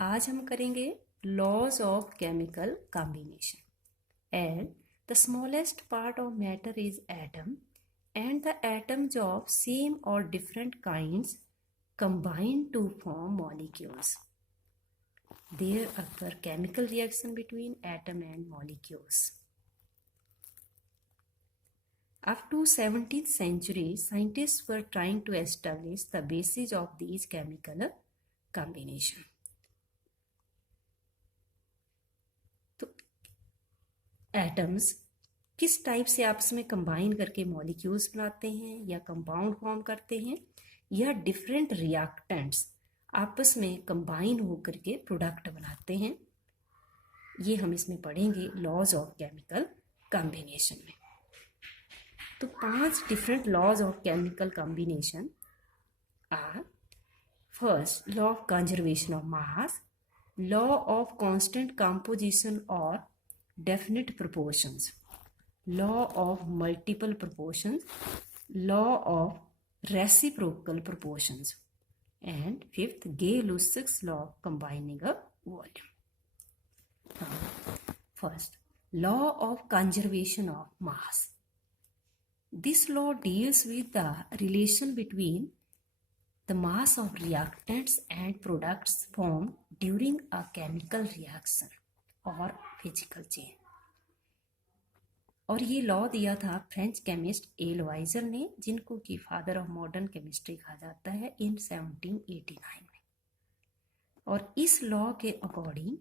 आज हम करेंगे laws of chemical combination and the smallest part of matter is atom and the atoms of same or different kinds combine to form molecules. There occur chemical reaction between atom and molecules. Up to 17th century, scientists were trying to establish the basis of these chemical combination. तो atoms किस type से आपस में combine करके molecules बनाते हैं या compound form करते हैं या डिफरेंट रिएक्टेंट्स आपस में कंबाइन होकर के प्रोडक्ट बनाते हैं, ये हम इसमें पढ़ेंगे लॉज ऑफ केमिकल कॉम्बिनेशन में। तो 5 different laws of chemical combination are: first, law of conservation of mass, law of constant composition और definite proportions, law of multiple proportions, law of reciprocal proportions, and fifth, Gay-Lussac's law of combining a volume. First, law of conservation of mass. This law deals with the relation between the mass of reactants and products formed during a chemical reaction or physical change. और ये law दिया था French chemist एलवाइजर ने, जिनको कि father of modern chemistry कहा जाता है, इन 1789 में। और इस लॉ के अकॉर्डिंग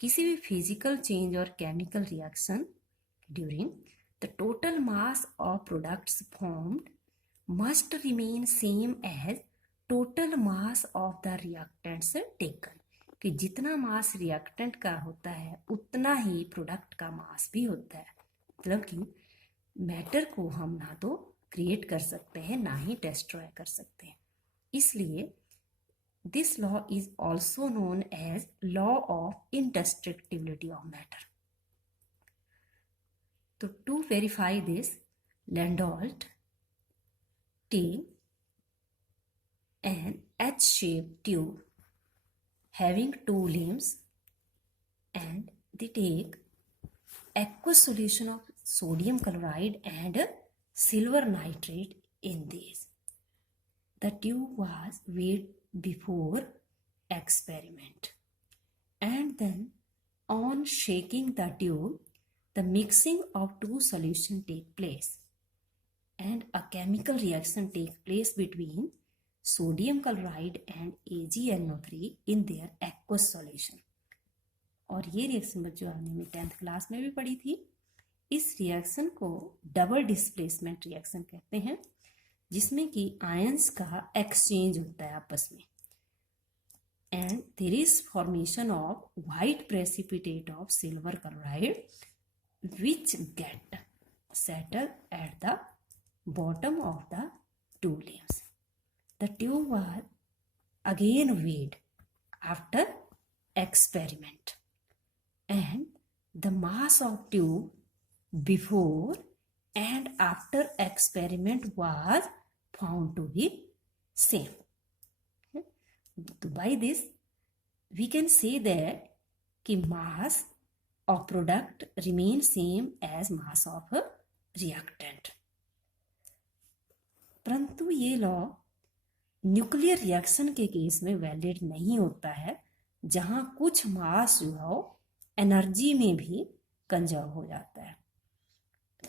किसी भी फिजिकल चेंज और chemical reaction during the total mass of products formed must remain same as total mass of the reactants taken, कि जितना मास रिएक्टेंट का होता है उतना ही प्रोडक्ट का मास भी होता है। मतलब कि मैटर को हम ना तो क्रिएट कर सकते हैं ना ही डिस्ट्रॉय कर सकते हैं। इसलिए this law is also known as law of indestructibility of matter. तो to verify this, Landolt take an H-shaped tube having 2 limbs and they take aqueous solution of sodium chloride and silver nitrate in these. The tube was weighed before experiment, and then on shaking the tube, the mixing of 2 solutions take place, and a chemical reaction takes place between sodium chloride and AgNO3 in their aqueous solution. और ये reaction बच्चों हमने 10th class में भी पढ़ी थी। इस reaction को डबल डिस्प्लेसमेंट रिएक्शन कहते हैं, जिसमें कि आयंस का एक्सचेंज होता है आपस में, and there is formation of white precipitate of silver chloride which get settle at the bottom of the 2 limbs. The tube was again weighed after experiment, and the mass of tube before and after experiment was found to be same. So by this we can say that कि mass of product remain same as mass of a reactant. परंतु ये law nuclear reaction के case में valid नहीं होता है, जहां कुछ मास जो है एनर्जी में भी कंजर्व हो जाता है।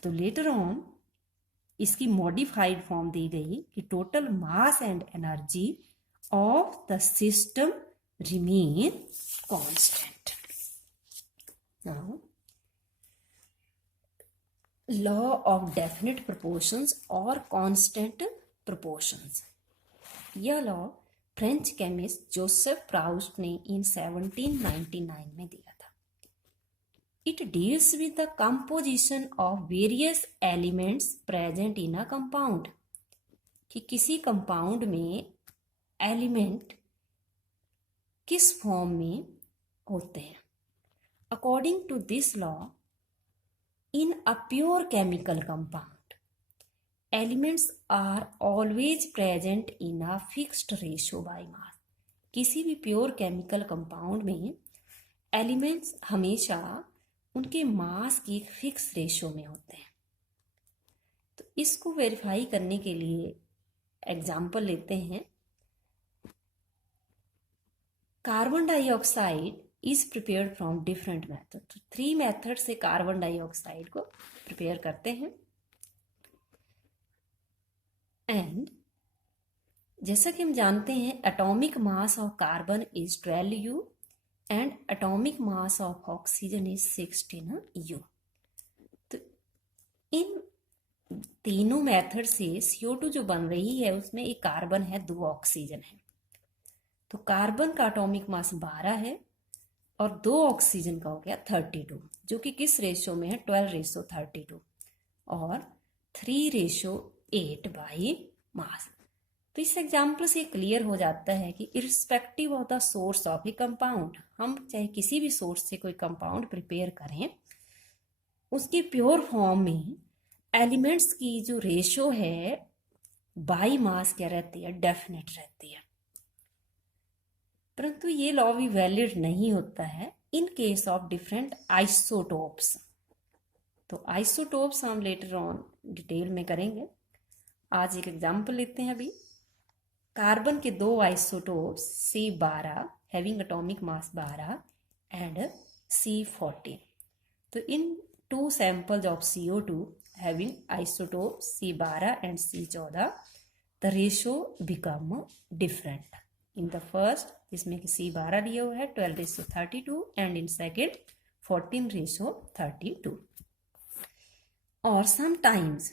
तो लेटर ऑन इसकी मॉडिफाइड फॉर्म दी गई कि total mass and energy of the system remain constant. Now law of definite proportions और कांस्टेंट प्रोपोर्शंस। यह law French chemist Joseph Proust ने इन 1799 में दिया था। It deals with the composition of various elements present in a compound, कि किसी compound में element किस फॉर्म में होते हैं। According to this law, in a pure chemical compound elements are always present in a fixed ratio by mass, किसी भी pure chemical compound में एलिमेंट्स हमेशा उनके मास की एक फिक्स रेशो में होते हैं। तो इसको वेरीफाई करने के लिए एग्जाम्पल लेते हैं। Carbon dioxide is prepared from different method. तो 3 मेथड से कार्बन डाइऑक्साइड को प्रिपेयर करते हैं। एंड जैसा कि हम जानते हैं atomic mass of carbon is 12 U and atomic mass of oxygen is 16 U। तो इन तीनों मेथड से CO2 जो बन रही है उसमें एक कार्बन है, 2 ऑक्सीजन है। तो कार्बन का एटॉमिक मास 12 है और 2 ऑक्सीजन का हो गया 32, जो कि किस रेशो में है 12:32 और 3:8 बाई मास। तो इस एग्जाम्पल से क्लियर हो जाता है कि irrespective of the source of A compound, हम चाहे किसी भी सोर्स से कोई कंपाउंड प्रिपेयर करें, उसकी प्योर फॉर्म में एलिमेंट्स की जो रेशो है बाई मास क्या रहती है, डेफिनेट रहती है। परंतु ये लॉ भी वैलिड नहीं होता है in case of different isotopes. तो आइसोटोप्स हम लेटर ऑन डिटेल में करेंगे। आज एक एग्जाम्पल लेते हैं। अभी कार्बन के 2 isotopes C12 having atomic mass 12 and C14। तो इन 2 samples of CO2 having isotope C12 and C14, the ratio become different. In the first, जिसमें कि C12 दिया हुआ है 12:32 and in second 14:32. और sometimes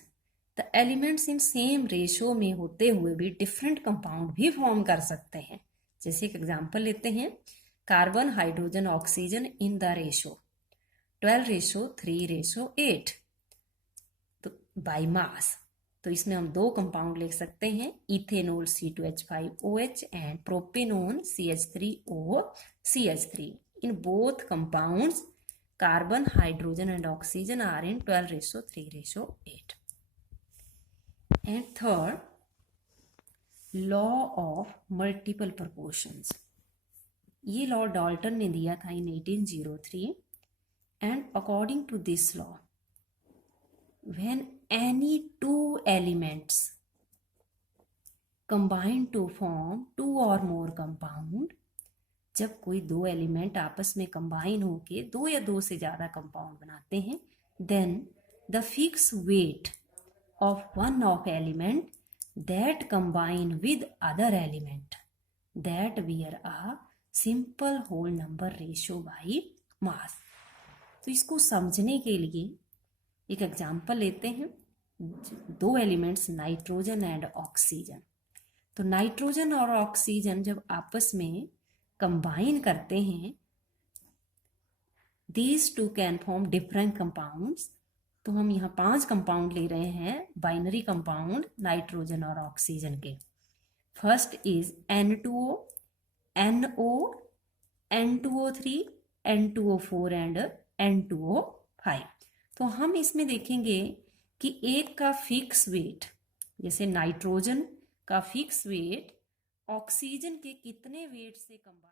the elements in same ratio में होते हुए भी different compound भी फॉर्म कर सकते हैं। जैसे एक एग्जाम्पल लेते हैं, carbon hydrogen oxygen in the ratio 12:3:8 तो बाई मास। तो इसमें हम 2 कंपाउंड लिख सकते हैं, ethanol C2H5OH and propanone CH3OCH3। In both compounds carbon hydrogen and oxygen are in 12:3:8। And third, law of multiple proportions. ये लॉ डाल्टन ने दिया था in 1803 and according to this law when any 2 elements combine to form 2 or more compound, जब कोई 2 element आपस में combine होके 2 या 2 से ज्यादा कंपाउंड बनाते हैं, then the fixed weight of one of element that combine with other element that bear a simple whole number ratio by mass। तो इसको समझने के लिए एक एग्जाम्पल लेते हैं। 2 एलिमेंट्स नाइट्रोजन एंड ऑक्सीजन। तो नाइट्रोजन और ऑक्सीजन जब आपस में कंबाइन करते हैं, these 2 can form different compounds. तो हम यहाँ 5 कंपाउंड ले रहे हैं, बाइनरी कंपाउंड नाइट्रोजन और ऑक्सीजन के। First is N2O, NO, N2O3, N2O4 and N2O5। तो हम इसमें देखेंगे कि एक का फिक्स वेट, जैसे नाइट्रोजन का फिक्स वेट ऑक्सीजन के कितने वेट से कंबाइन